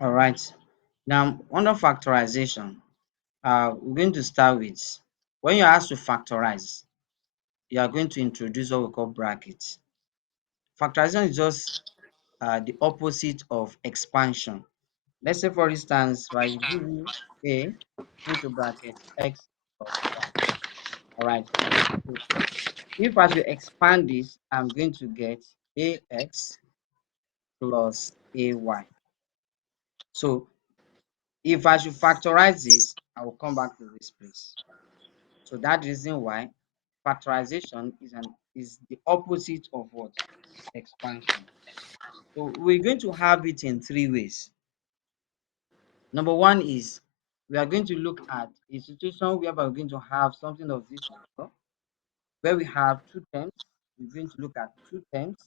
All right. Now, under factorization, we're going to start with when you're asked to factorize, you are going to introduce what we call brackets. Factorization is just the opposite of expansion. Let's say, for instance, if I give you a into bracket x plus y. All right. So if I should expand this, I'm going to get ax plus ay. So if I should factorize this, I will come back to this place. So that reason why factorization is the opposite of what? Expansion. So we're going to have it in three ways. Number one is we are going to look at a situation whereby we're going to have something of this nature, where we have two terms. We're going to look at two terms,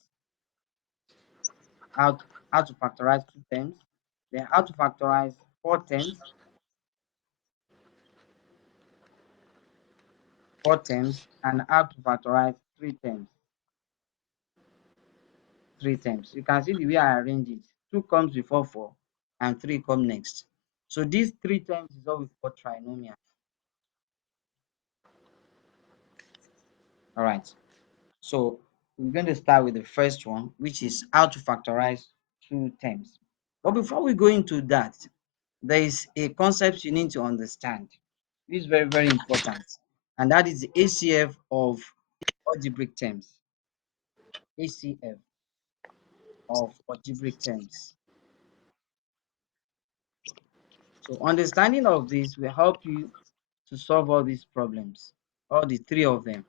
how, how to factorize two terms, then how to factorize four terms, and how to factorize three terms. You can see the way I arrange it. Two comes before four, and three come next. So these three terms is what we call trinomial. All right. So we're going to start with the first one, which is how to factorize two terms. But before we go into that, there is a concept you need to understand. This is very, very important. And that is the ACF of algebraic terms. ACF of algebraic terms. So understanding of this will help you to solve all these problems, all the three of them.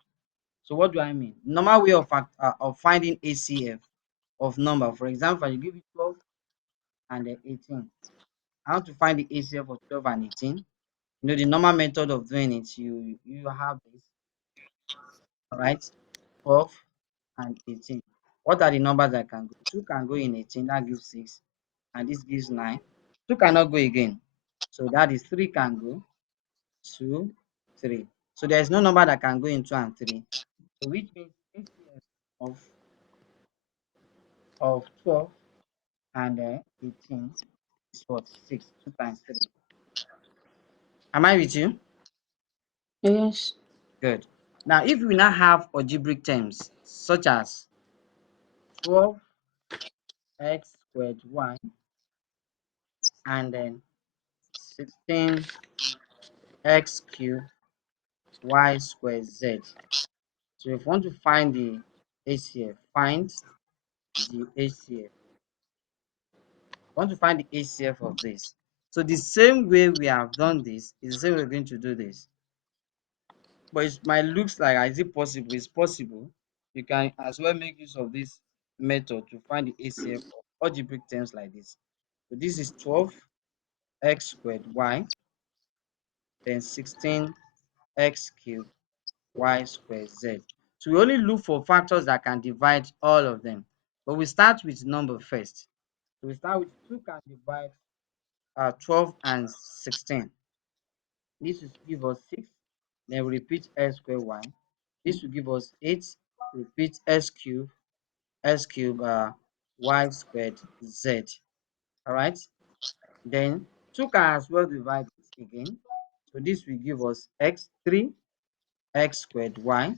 So what do I mean? Normal way of finding ACF of number. For example, you give it 12 and 18. How to find the ACF of 12 and 18? You know the normal method of doing it. You have this, all right? 12 and 18. What are the numbers that can go? 2 can go in 18, that gives 6, and this gives 9. 2 cannot go again. So that is 3 can go, 2, 3. So there is no number that can go in 2 and 3. So which means ACF of 12 and 18 is what? 6. 2 times 3. Am I with you? Yes. Good. Now, if we now have algebraic terms such as 12x squared y and then 16x cubed y squared z. So if you want to find the ACF, find the ACF. Want to find the ACF of this. So the same way we have done this is the same way we're going to do this. But it might looks like, is it possible? It's possible. You can as well make use of this method to find the ACF of algebraic terms like this. So this is 12x squared y, then 16x cubed y squared z. So we only look for factors that can divide all of them. But we start with number first. So we start with 2 can divide 12 and 16. This will give us 6. Then we repeat x squared y. This will give us 8. Repeat x cube y squared z. All right. Then 2 can as well divide it again. So this will give us x 3 x squared y,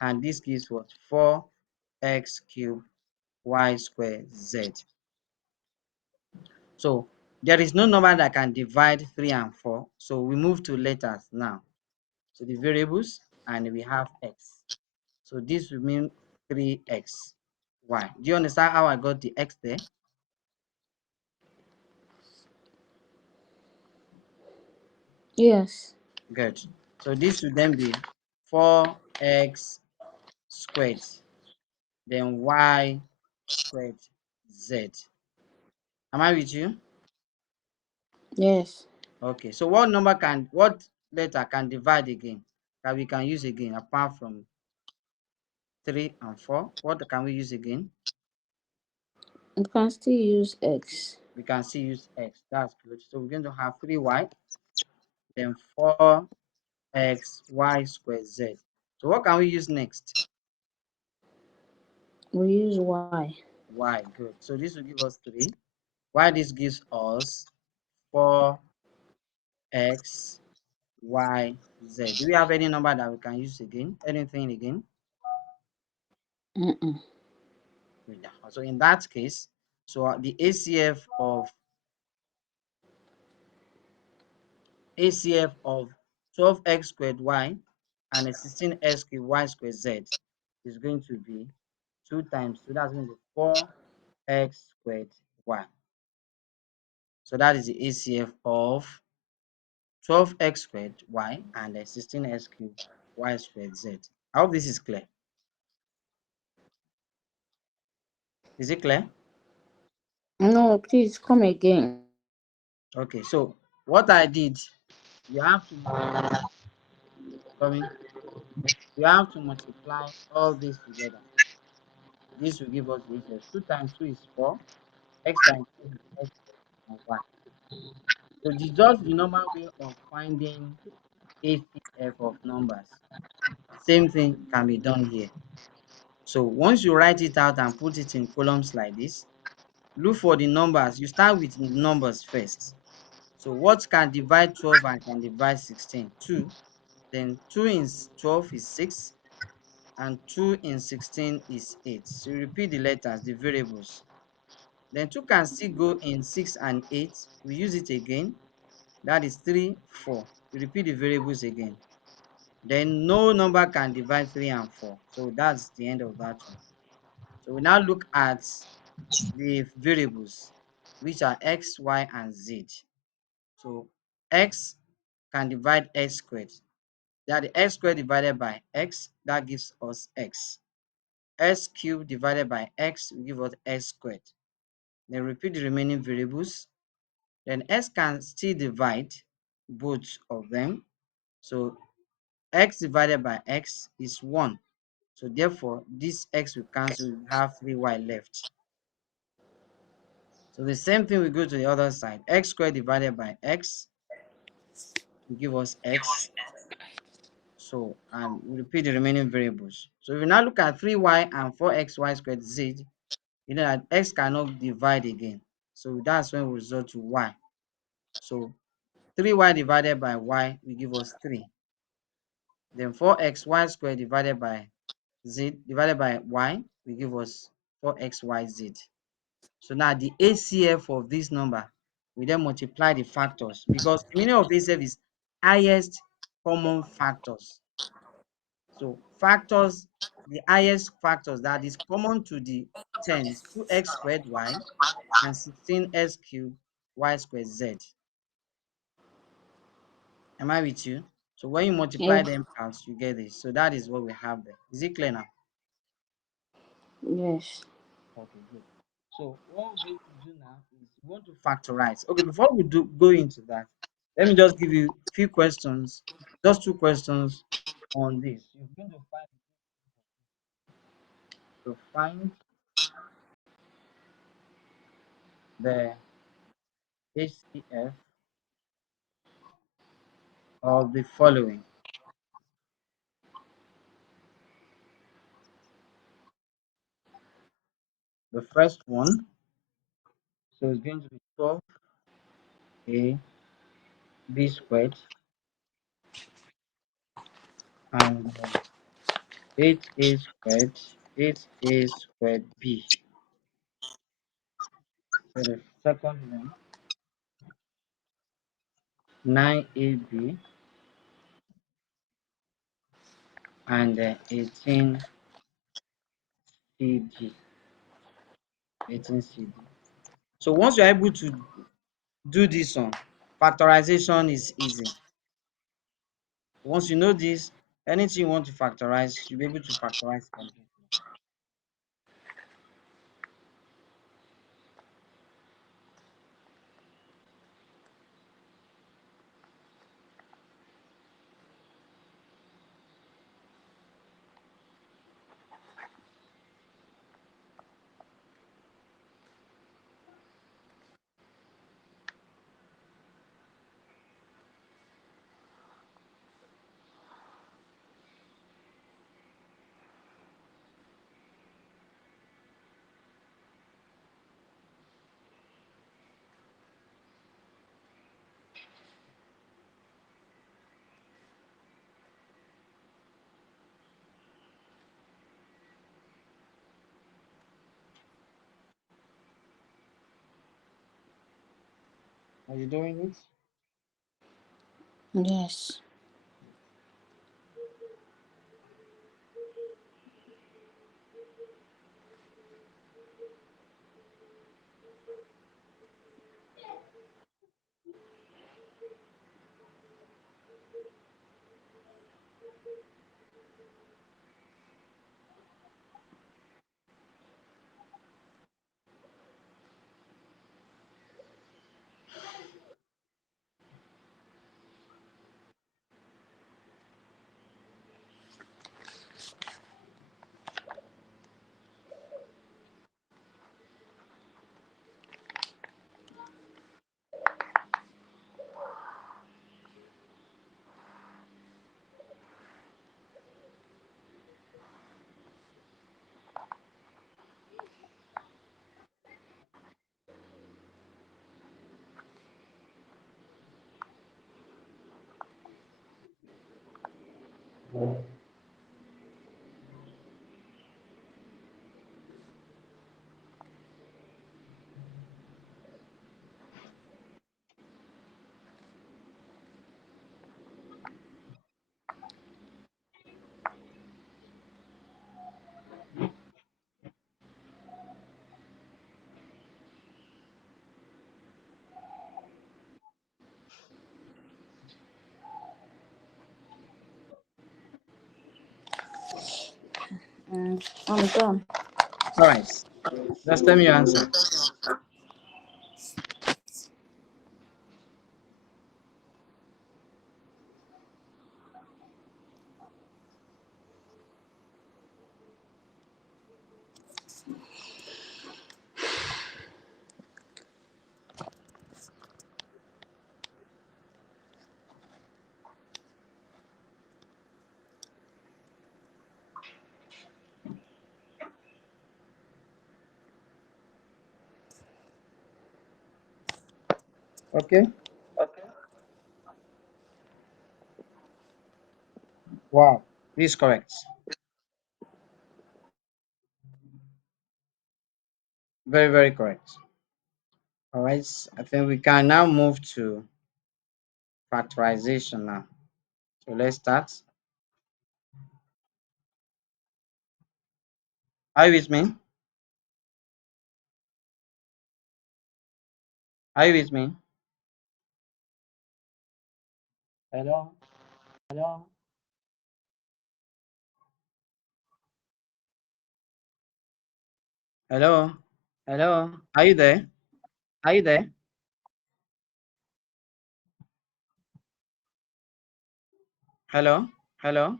and this gives what? 4x cubed y squared z. So there is no number that can divide 3 and 4. So we move to letters now. So the variables, and we have x. So this will mean 3x y. Do you understand how I got the x there? Yes. Good. So this will then be 4x squared, then y squared z. Am I with you? Yes. Okay. So what letter can divide again that we can use again apart from 3 and 4? What can we use again? You can still use X. We can still use x. That's good. So we're going to have 3y, then 4x y squared z. So what can we use next? We use Y. Y. Good. So this will give us 3. Why this gives us 4x, y, z. Do we have any number that we can use again? Anything again? Mm-mm. Yeah. So in that case, so the ACF of 12x squared y and a 16x cubed y squared z is going to be 2 times 2. That's going to be 4x squared y. So that is the ACF of 12x squared y and a 16x cubed y squared z. I hope this is clear. Is it clear? No, please come again. Okay, so what I did, you have to multiply, coming, you have to multiply all this together. This will give us the ACF. 2 times 2 is 4. X times 2 is x and y. So this is just the normal way of finding ACF of numbers. Same thing can be done here. So once you write it out and put it in columns like this, look for the numbers. You start with numbers first. So what can divide 12 and can divide 16? 2. Then 2 in 12 is 6 and 2 in 16 is 8. So you repeat the letters, the variables. Then 2 can still go in 6 and 8. We use it again. That is 3, 4. You repeat the variables again. Then no number can divide 3 and 4. So that's the end of that one. So we now look at the variables, which are x, y, and z. So x can divide x squared. That the x squared divided by x, that gives us x. S cubed divided by x will give us x squared. Then repeat the remaining variables. Then x can still divide both of them. So x divided by x is 1. So therefore, this x will cancel, we have 3y left. So the same thing we go to the other side. X squared divided by x will give us x. So, and we repeat the remaining variables. So if we now look at 3y and 4xy squared z, you know that x cannot divide again. So that's when we resort to y. So 3y divided by y will give us 3. Then 4xy squared divided by z divided by y will give us 4xyz. So now the ACF of this number, we then multiply the factors because the meaning of ACF is highest common factors. So factors, the highest factors that is common to the term is 2x squared y and 16x cubed y squared z. Am I with you? So when you multiply Yes. them out, you get this. So that is what we have there. Is it clear now? Yes. Okay, good. So what we're going to do now is we want to factorize. Okay, before we do go into that, let me just give you a few questions, just 2 questions on this. You're going to find the HCF of the following. The first one, so it's going to be 12a b squared and 8a squared, 8a squared b. So the second one, 9ab and 18cd. 18cd. So once you're able to do this one, factorization is easy. Once you know this, anything you want to factorize, you'll be able to factorize completely. Are you doing it? Yes. I'm done. All right. Just tell me your answer. Okay. Wow. This is correct. Very, very correct. All right. I think we can now move to factorization now. So let's start. Are you with me? Are you with me? Hello? Hello? Hello? Hello? Are you there? Are you there? Hello? Hello?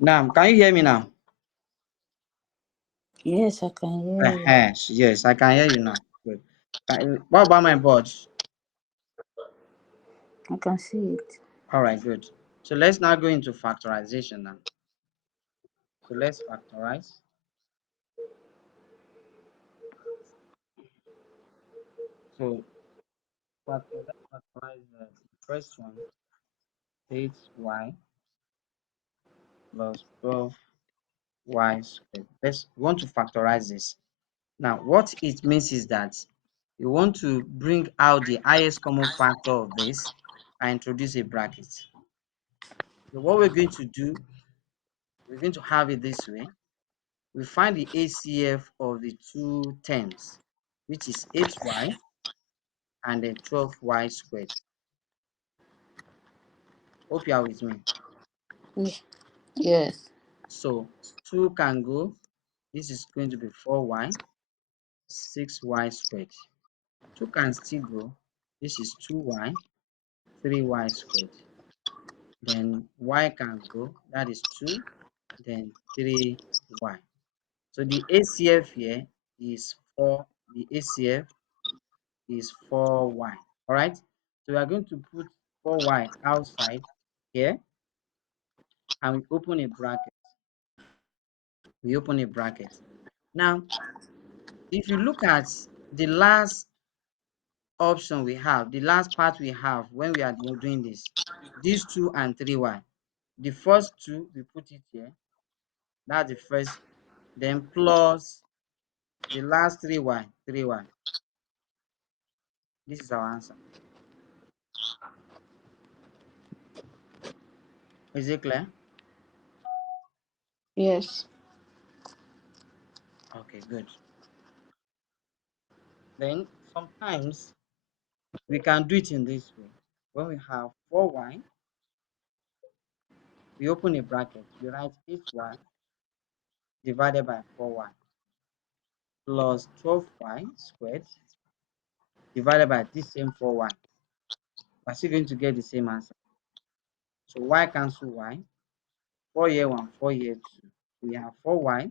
Now, can you hear me now? Yes, I can hear you. Yes, I can hear you now. Good. What about my board? I can see it. All right, good. So let's now go into factorization now. So let's factorize. So let's factorize the first one, 8y plus 12y squared. We want to factorize this. Now, what it means is that you want to bring out the highest common factor of this and introduce a bracket. So what we're going to do, we're going to have it this way. We find the ACF of the two terms, which is 8y and then 12y squared. Hope you are with me. Yes. So 2 can go. This is going to be 4y, 6y squared. 2 can still go. This is 2y, 3y squared. Then y can go. That is 2, then 3y. So the ACF here is 4. The ACF is 4y. All right. So we are going to put 4y outside here and we open a bracket. We open a bracket. Now, if you look at the last option we have, the last part we have when we are doing this, these 2 and 3y. The first 2, we put it here. That's the first. Then plus the last 3y, 3y. This is our answer. Is it clear? Yes. Okay, good. Then sometimes we can do it in this way. When we have 4y, we open a bracket. We write 8y divided by 4y plus 12y squared divided by this same 4y. We're still going to get the same answer. So y cancel y. 4 here 1, 4 here 2. We have 4y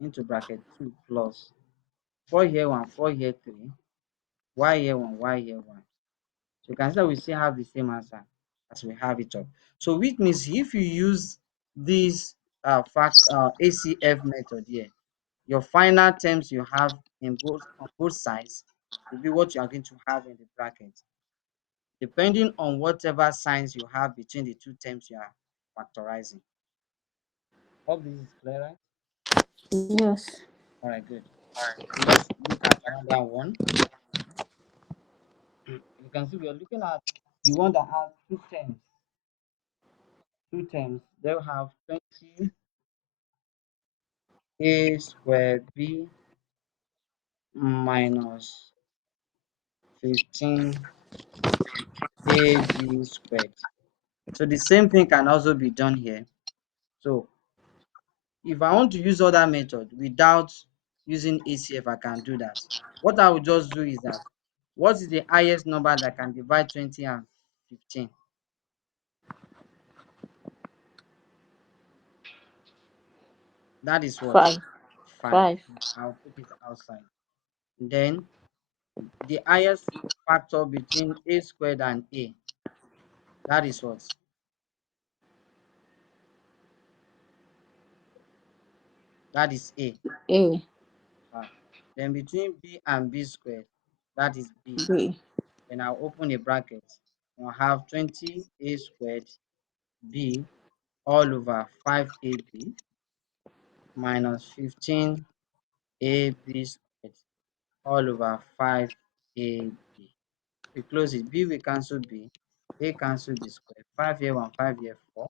into bracket 2 plus 4 here 1, 4 here 3. Y here 1, y here 1. So you can see that we still have the same answer as we have it up. So which means if you use this ACF method here, your final terms you have in both on both sides will be what you are going to have in the bracket, depending on whatever signs you have between the two terms you are factorizing. Hope this is clear, right? Yes. All right, good. So let's look at another one. You can see we are looking at the one that has two terms. Two terms. They'll have 20 a squared b minus 15 ab squared. So the same thing can also be done here. So if I want to use other method without using ACF, I can do that. What I will just do is that what is the highest number that can divide 20 and 15? That is what? 5. 5. 5. I'll put it outside. Then the highest factor between a squared and a, that is what? That is a. A. Then between b and b squared, that is b. B. Then I'll open a bracket. I'll have 20 a squared b all over 5ab minus 15 ab squared all over 5ab. We close it. B will cancel b. A cancel the square. 5 here 1, 5 here 4.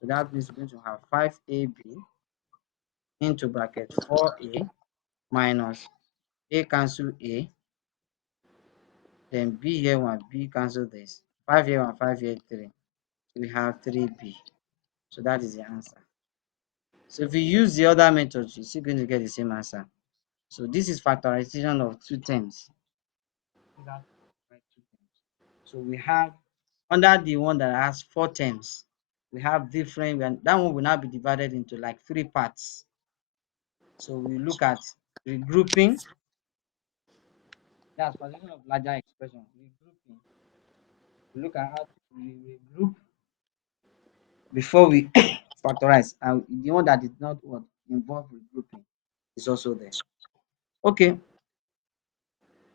So that means we're going to have 5ab into bracket 4a minus a cancel a. Then b here 1, b cancel this. 5 here 1, 5 here 3. So we have 3b. So that is the answer. So if you use the other method, you're still going to get the same answer. So this is factorization of two terms. These are two terms. So we have under the one that has four terms, we have different, and that one will now be divided into like three parts. So we look at regrouping, that's position of larger expression. Regrouping. We look at how to regroup before we factorize. And the one that did not involve regrouping is also there. Okay.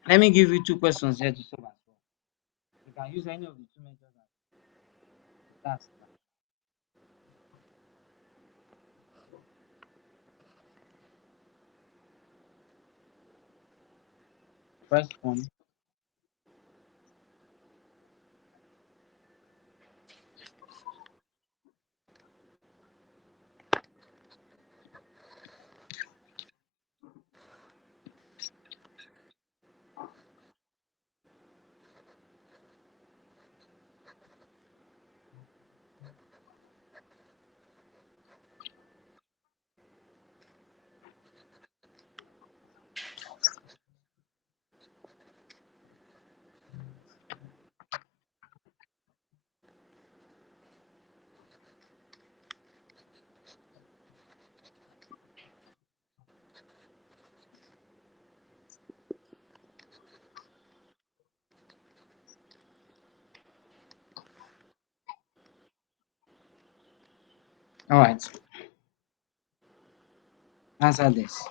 Let me give you two questions here to solve as well. You can use any of the two methods as that's that. First one. All right. Answer this.